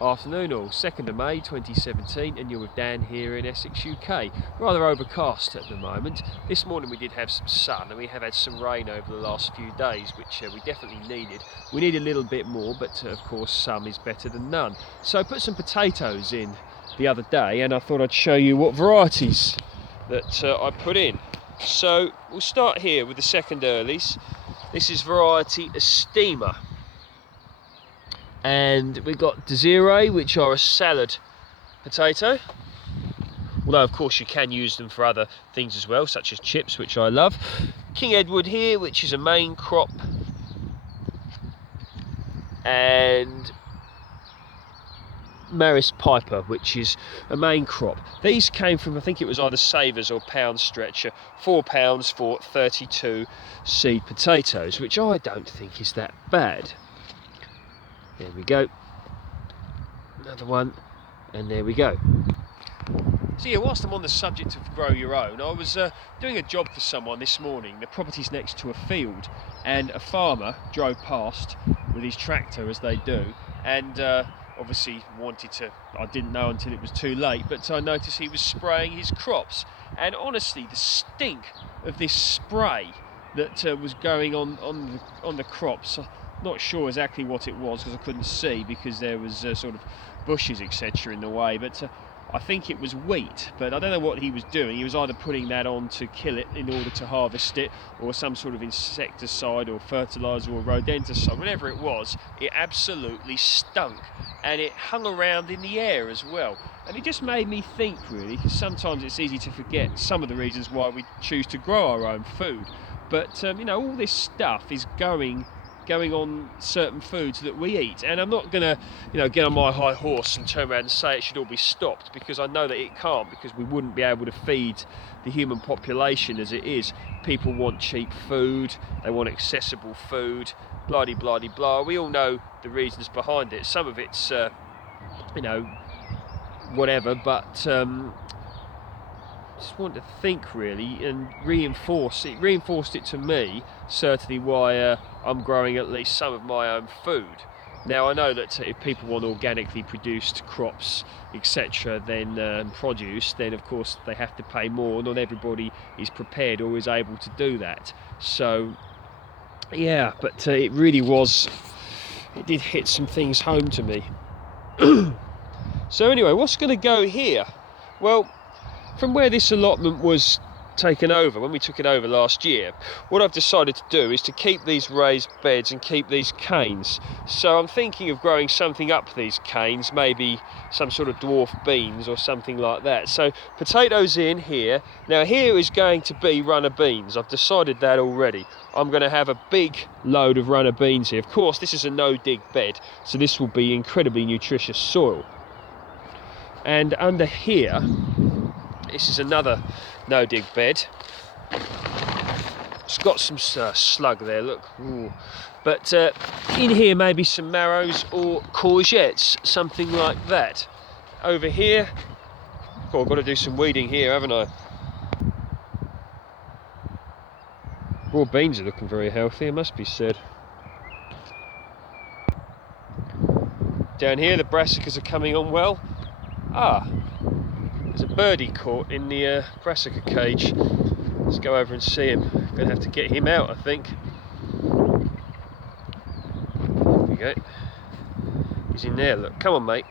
Afternoon all, 2nd of May 2017, and you're with Dan here in Essex, UK. Rather overcast at the moment. This morning we did have some sun, and we have had some rain over the last few days, which we definitely needed. We need a little bit more, but of course some is better than none. So I put some potatoes in the other day, and I thought I'd show you what varieties that I put in. So we'll start here with the second earlies. This is variety Estima. And we've got Desiree, which are a salad potato, although of course you can use them for other things as well, such as chips, which I love. King Edward here, which is a main crop, and Maris Piper, which is a main crop. These came from, I think it was either Savers or Pound Stretcher, £4 for 32 seed potatoes, which I don't think is that bad. There we go, another one, and there we go. So yeah, whilst I'm on the subject of grow your own, I was doing a job for someone this morning. The property's next to a field, and a farmer drove past with his tractor, as they do, and obviously wanted to, I didn't know until it was too late, but I noticed he was spraying his crops, and honestly the stink of this spray that was going on the crops, not sure exactly what it was because I couldn't see because there was sort of bushes etc in the way, but I think it was wheat, but I don't know what he was doing. He was either putting that on to kill it in order to harvest it, or some sort of insecticide or fertiliser or rodenticide, whatever it was. It absolutely stunk, and it hung around in the air as well, and it just made me think really, because sometimes it's easy to forget some of the reasons why we choose to grow our own food, but you know, all this stuff is going on certain foods that we eat, and I'm not gonna, you know, get on my high horse and turn around and say it should all be stopped, because I know that it can't, because we wouldn't be able to feed the human population as it is. People want cheap food, they want accessible food, blah de blah de blah. We all know the reasons behind it. Some of it's you know, whatever, but just want to think really and reinforced it to me certainly why I'm growing at least some of my own food. Now I know that if people want organically produced crops etc, then produce, then of course they have to pay more. Not everybody is prepared or is able to do that, so yeah, but it really was, it did hit some things home to me. So anyway, what's going to go here? Well, from where this allotment was taken over, when we took it over last year, what I've decided to do is to keep these raised beds and keep these canes. So I'm thinking of growing something up these canes, maybe some sort of dwarf beans or something like that. So potatoes in here. Now here is going to be runner beans. I've decided that already. I'm going to have a big load of runner beans here. Of course, this is a no-dig bed, so this will be incredibly nutritious soil. And under here, this is another no-dig bed. It's got some slug there, look. Ooh. But in here maybe some marrows or courgettes, something like that. Over here, oh, I've got to do some weeding here, haven't I? Raw beans are looking very healthy, it must be said. Down here the brassicas are coming on well. Ah, there's a birdie caught in the brassica cage. Let's go over and see him. Gonna have to get him out, I think. There we go. He's in there, look. Come on, mate.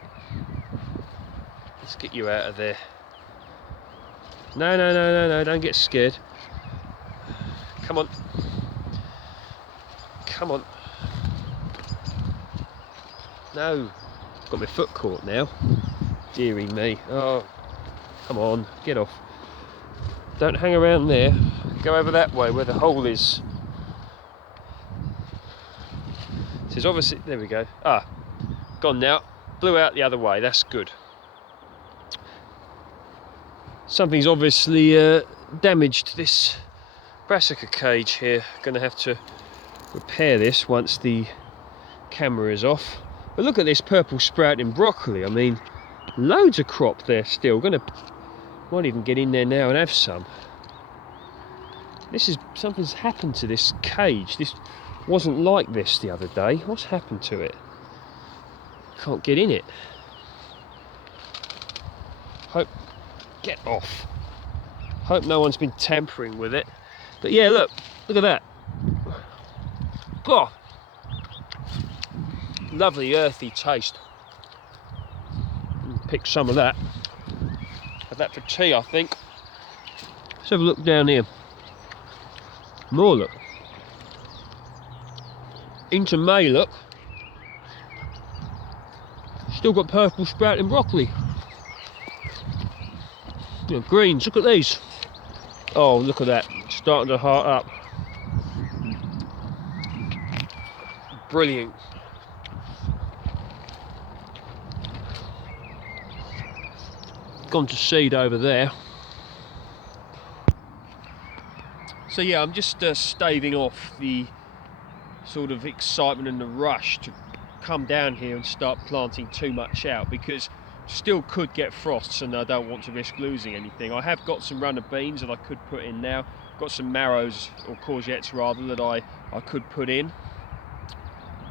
Let's get you out of there. No, don't get scared. Come on. Come on. No. Got my foot caught now. Dearie me. Oh. Come on, get off. Don't hang around there. Go over that way where the hole is. So there's obviously, there we go. Ah, gone now. Blew out the other way, that's good. Something's obviously damaged this brassica cage here. Gonna have to repair this once the camera is off. But look at this purple sprouting broccoli. I mean, loads of crop there still. Might even get in there now and have some. Something's happened to this cage. This wasn't like this the other day. What's happened to it? Can't get in it. Hope, get off. Hope no one's been tampering with it. But yeah, look at that. Oh, lovely earthy taste. Pick some of that. Have that for tea, I think. Let's have a look down here. More, look. Into May, look. Still got purple sprouting broccoli. You know, greens, look at these. Oh, look at that. Starting to heart up. Brilliant. Gone to seed over there. So yeah, I'm just staving off the sort of excitement and the rush to come down here and start planting too much out, because still could get frosts and I don't want to risk losing anything. I have got some runner beans that I could put in now. Got some marrows, or courgettes rather, that I could put in.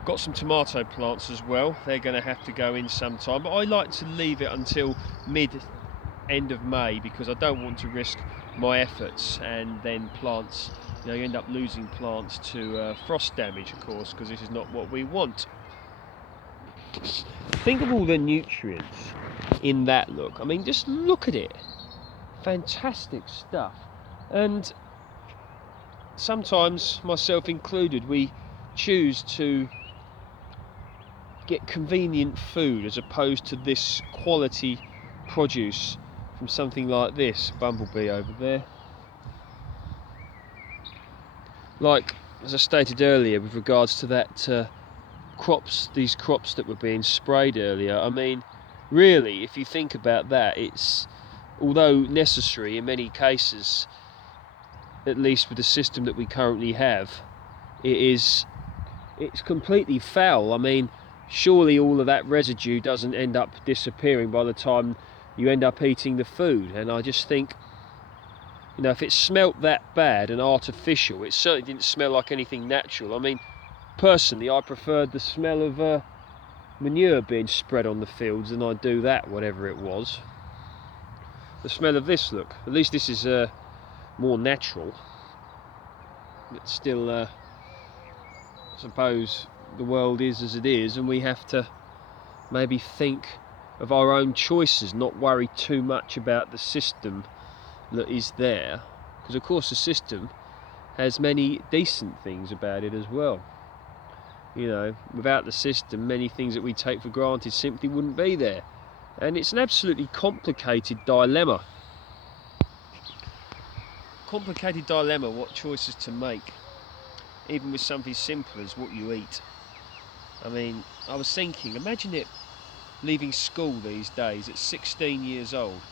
Got some tomato plants as well. They're going to have to go in sometime, but I like to leave it until end of May, because I don't want to risk my efforts and then plants, you know, you end up losing plants to frost damage, of course, because this is not what we want. Think of all the nutrients in that, look. I mean, just look at it. Fantastic stuff. And sometimes, myself included, we choose to get convenient food as opposed to this quality produce from something like this. Bumblebee over there. Like, as I stated earlier, with regards to that these crops that were being sprayed earlier, I mean, really, if you think about that, it's, although necessary in many cases, at least with the system that we currently have, it's completely foul. I mean, surely all of that residue doesn't end up disappearing by the time you end up eating the food. And I just think, you know, if it smelt that bad and artificial, it certainly didn't smell like anything natural. I mean, personally, I preferred the smell of manure being spread on the fields than I do that, whatever it was. The smell of this, look, at least this is more natural. But still, I suppose the world is as it is, and we have to maybe think of our own choices, not worry too much about the system that is there, because of course the system has many decent things about it as well. You know, without the system, many things that we take for granted simply wouldn't be there. And it's an absolutely complicated dilemma. Complicated dilemma, what choices to make, even with something simple as what you eat. I mean, I was thinking, imagine it leaving school these days at 16 years old,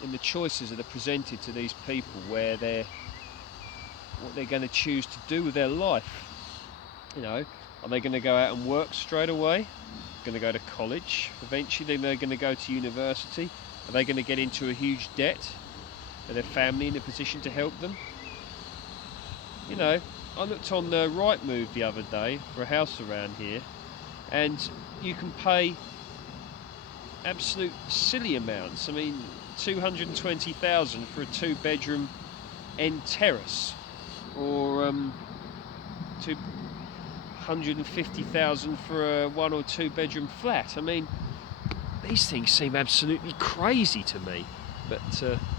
and the choices that are presented to these people, where what they're going to choose to do with their life. You know, are they going to go out and work straight away? Going to go to college? Eventually they're going to go to university? Are they going to get into a huge debt? Are their family in a position to help them? You know, I looked on Rightmove the other day for a house around here, and you can pay absolute silly amounts. I mean, 220,000 for a 2-bedroom end terrace, or 250,000 for a 1 or 2 bedroom flat. I mean, these things seem absolutely crazy to me, but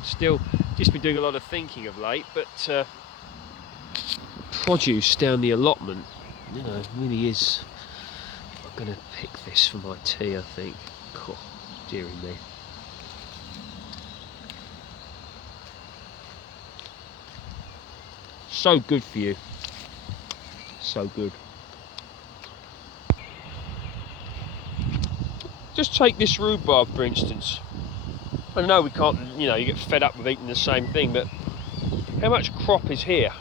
still, just been doing a lot of thinking of late. But produce down the allotment, you know, really is. I'm going to pick this for my tea, I think. Oh, dearie me. So good for you. So good. Just take this rhubarb, for instance. I know we can't, you know, you get fed up with eating the same thing, but how much crop is here?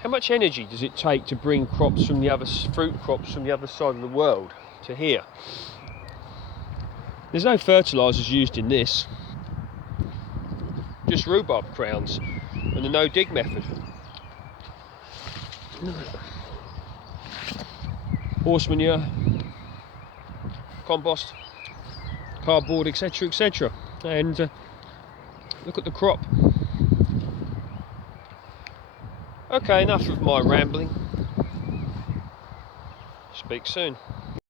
How much energy does it take to bring crops from the other, fruit crops from the other side of the world to here? There's no fertilisers used in this, just rhubarb crowns and the no-dig method. Horse manure, compost, cardboard, etc, etc. And look at the crop. Okay, enough of my rambling. Speak soon.